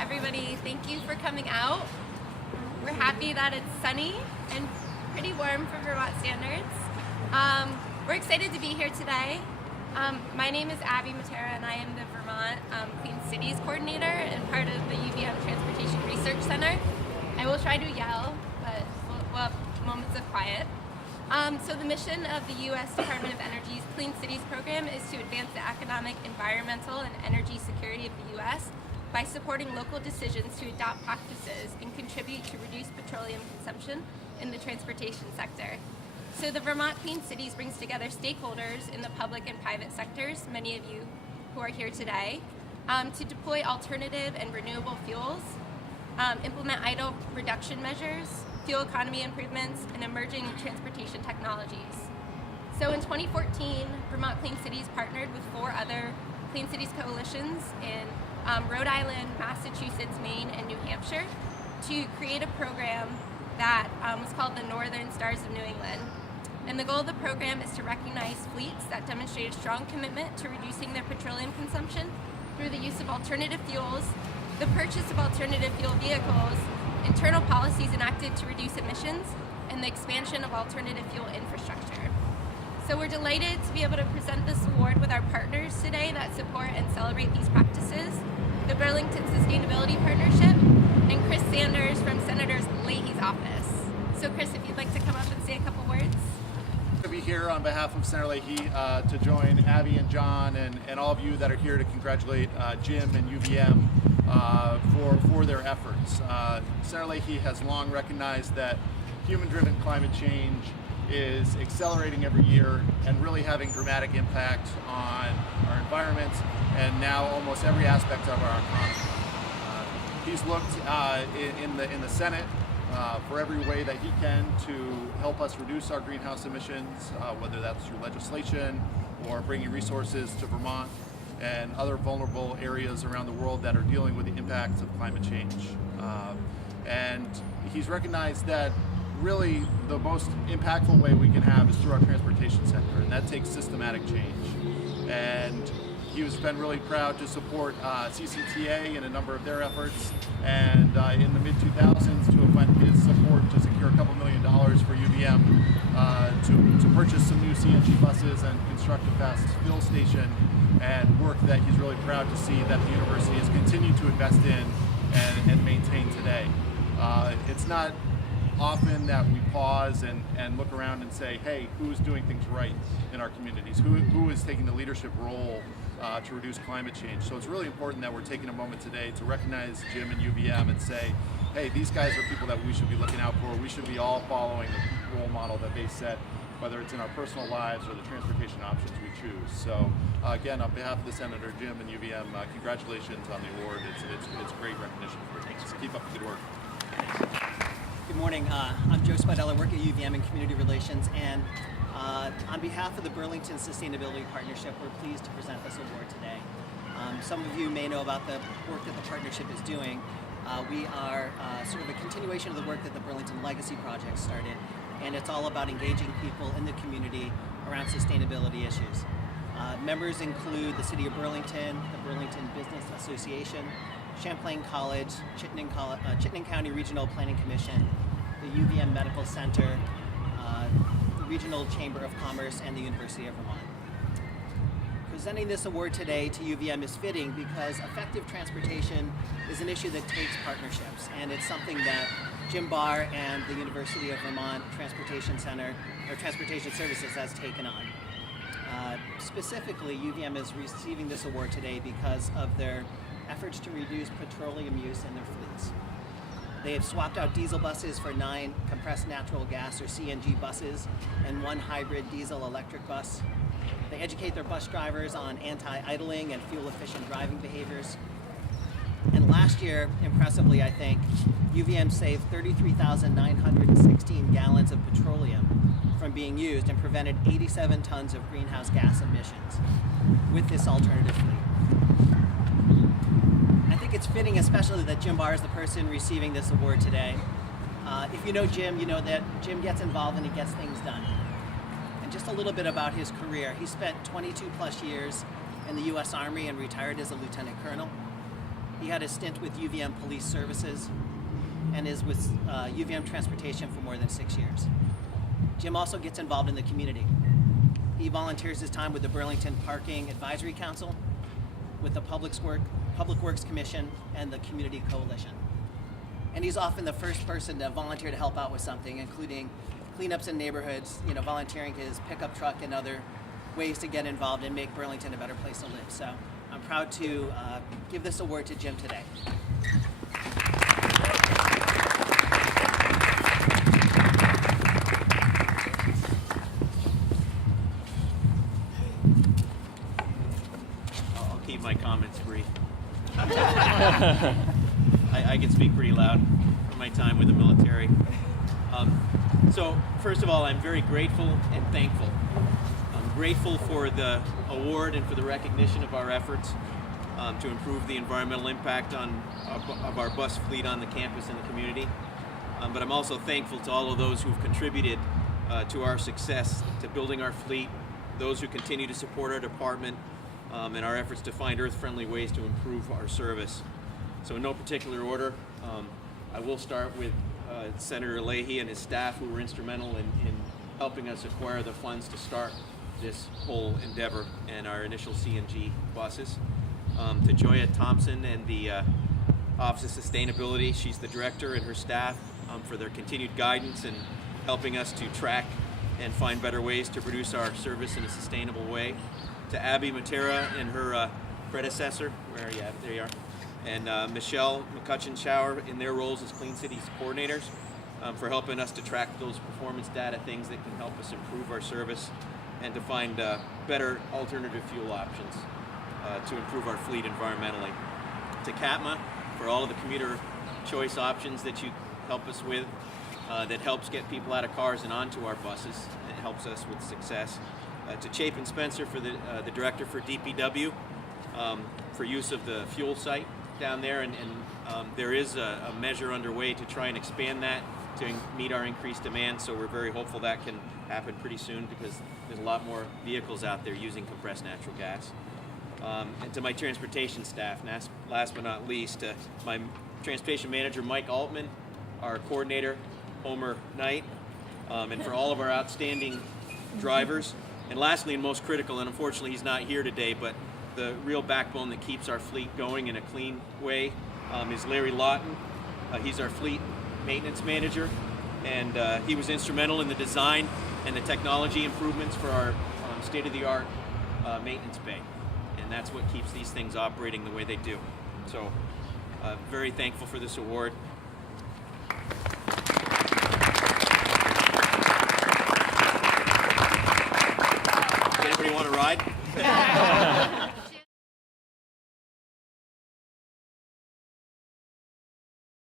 everybody. Thank you for coming out. We're happy that it's sunny and pretty warm for Vermont standards. We're excited to be here today. My name is Mattera, and I am the Vermont Clean Cities Coordinator and part of the UVM Transportation Research Center. I will try to yell, but we'll have moments of quiet. So the mission of the U.S. Department of Energy's Clean Cities program is to advance the economic, environmental, and energy security of the U.S. by supporting local decisions to adopt practices and contribute to reduce petroleum consumption in the transportation sector. So the Vermont Clean Cities brings together stakeholders in the public and private sectors, many of you who are here today, to deploy alternative and renewable fuels, implement idle reduction measures, fuel economy improvements, and emerging transportation technologies. So in 2014, Vermont Clean Cities partnered with 4 other Clean Cities coalitions in Rhode Island, Massachusetts, Maine, and New Hampshire to create a program that was called the Northern Stars of New England. And the goal of the program is to recognize fleets that demonstrate a strong commitment to reducing their petroleum consumption through the use of alternative fuels, the purchase of alternative fuel vehicles, internal policies enacted to reduce emissions, and the expansion of alternative fuel infrastructure. So we're delighted to be able to present this award with our partners today that support and celebrate these practices, the Burlington Sustainability Partnership, and Chris Saunders from Senator Leahy's office. So Chris, if you'd like to come up and say a couple words. To be here on behalf of Senator Leahy to join Abby and John and all of you that are here to congratulate Jim and UVM for their efforts. Senator Leahy has long recognized that human-driven climate change is accelerating every year and really having dramatic impact on our environment and now almost every aspect of our economy. He's looked in the Senate for every way that he can to help us reduce our greenhouse emissions, whether that's through legislation or bringing resources to Vermont and other vulnerable areas around the world that are dealing with the impacts of climate change. And he's recognized that really the most impactful way we can have is through our transportation sector, and that takes systematic change. And he has been really proud to support CCTA in a number of their efforts, and in the mid-2000s to have lent his support to secure a couple $1 million for UVM to purchase some new CNG buses and construct a fast fuel station, and work that he's really proud to see that the university has continued to invest in and maintain today. It's not often that we pause and look around and say, hey, who's doing things right in our communities? Who is taking the leadership role to reduce climate change? So it's really important that we're taking a moment today to recognize Jim and UVM and say, hey, these guys are people that we should be looking out for. We should be all following the role model that they set, whether it's in our personal lives or the transportation options we choose. So again, on behalf of the Senator, Jim and UVM, congratulations on the award. It's great recognition for us. So keep up the good work. Good morning. I'm Joe Speidel. I work at UVM in Community Relations, and on behalf of the Burlington Sustainability Partnership, we're pleased to present this award today. Some of you may know about the work that the partnership is doing. We are sort of a continuation of the work that the Burlington Legacy Project started, and it's all about engaging people in the community around sustainability issues. Members include the City of Burlington, the Burlington Business Association, Champlain College, Chittenden County Regional Planning Commission, the UVM Medical Center, the Regional Chamber of Commerce, and the University of Vermont. Presenting this award today to UVM is fitting because effective transportation is an issue that takes partnerships, and it's something that Jim Barr and the University of Vermont Transportation Center, or Transportation Services, has taken on. Specifically, UVM is receiving this award today because of their efforts to reduce petroleum use in their fleets. They have swapped out diesel buses for 9 compressed natural gas or CNG buses and 1 hybrid diesel-electric bus. They educate their bus drivers on anti-idling and fuel-efficient driving behaviors. And last year, impressively, I think, UVM saved 33,916 gallons of petroleum from being used and prevented 87 tons of greenhouse gas emissions with this alternative fleet. I think it's fitting, especially that Jim Barr is the person receiving this award today. If you know Jim, you know that Jim gets involved and he gets things done. And just a little bit about his career. He spent 22 plus years in the U.S. Army and retired as a lieutenant colonel. He had a stint with UVM Police Services and is with UVM Transportation for more than 6 years. Jim also gets involved in the community. He volunteers his time with the Burlington Parking Advisory Council, with the Public Works Commission, and the Community Coalition. And he's often the first person to volunteer to help out with something, including cleanups in neighborhoods, volunteering his pickup truck and other ways to get involved and make Burlington a better place to live. So I'm proud to give this award to Jim today. I'll keep my comments brief. I can speak pretty loud from my time with the military. So first of all, I'm very grateful and thankful. I'm grateful for the award and for the recognition of our efforts to improve the environmental impact of our bus fleet on the campus and the community. But I'm also thankful to all of those who've contributed to our success, to building our fleet, those who continue to support our department in our efforts to find earth-friendly ways to improve our service. So in no particular order, I will start with Senator Leahy and his staff, who were instrumental in helping us acquire the funds to start this whole endeavor and our initial CNG buses. To Joya Thompson and the Office of Sustainability, she's the director, and her staff for their continued guidance and helping us to track and find better ways to produce our service in a sustainable way. To Abby Mattera and her predecessor, where are you at? There you are. And Michelle McCutcheon-Shower in their roles as Clean Cities coordinators for helping us to track those performance data, things that can help us improve our service and to find better alternative fuel options to improve our fleet environmentally. To CATMA for all of the commuter choice options that you help us with, that helps get people out of cars and onto our buses. It helps us with success. To Chapin Spencer for the director for DPW for use of the fuel site down there, and there is a measure underway to try and expand that to meet our increased demand, so we're very hopeful that can happen pretty soon because there's a lot more vehicles out there using compressed natural gas. And to my transportation staff, last but not least, my transportation manager Mike Altman, our coordinator Homer Knight, and for all of our outstanding drivers. And lastly, and most critical, and unfortunately he's not here today, but the real backbone that keeps our fleet going in a clean way is Larry Lawton. He's our fleet maintenance manager, and he was instrumental in the design and the technology improvements for our state-of-the-art maintenance bay. And that's what keeps these things operating the way they do. So very thankful for this award. Anybody want to ride?